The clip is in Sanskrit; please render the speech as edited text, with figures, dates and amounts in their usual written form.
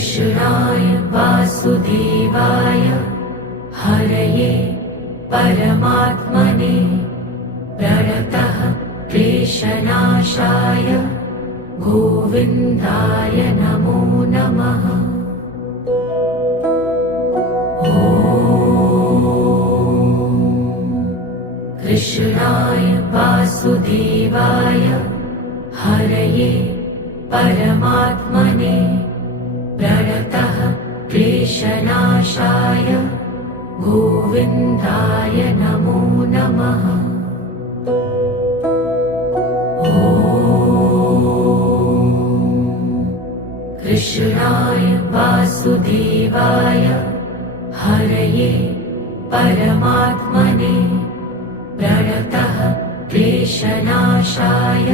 कृष्णाय वासुदेवाय हरये परमात्मने प्रणतः क्लेशनाशाय गोविन्दाय नमो नमः। कृष्णाय वासुदेवाय हरये परमात्मने प्रणतः क्लेशनाशाय गोविन्दाय नमो नमः। कृष्णाय वासुदेवाय हरये परमात्मने प्रणतः क्लेशनाशाय